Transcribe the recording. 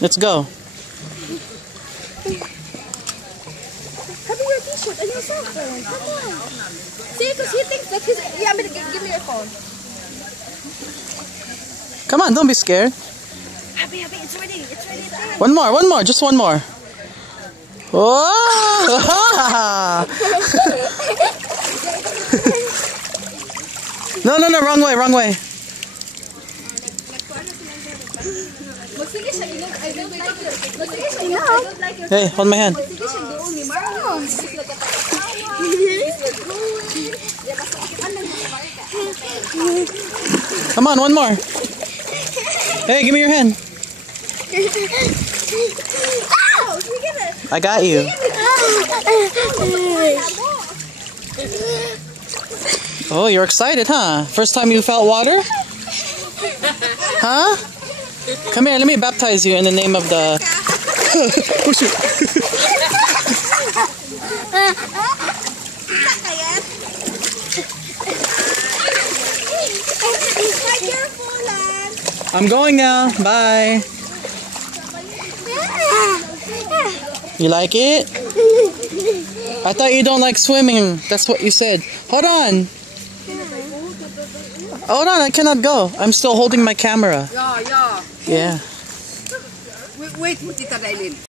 Let's go. Have your t-shirt and your cell phone. Come on. See, because he thinks that he's... Yeah, I'm gonna give me your phone. Come on, don't be scared. Happy, it's ready. It's ready. One more, just one more. Oh! No, wrong way. Hey, hold my hand. Come on, one more. Hey, give me your hand. I got you. Oh, you're excited, huh? First time you felt water? Huh? Come here, let me baptize you in the name of the... Oh, shoot. I'm going now. Bye. You like it? I thought you don't like swimming. That's what you said. Hold on. Hold on, I cannot go. I'm still holding my camera. Yeah. Yeah. Wait, Tita Dailin.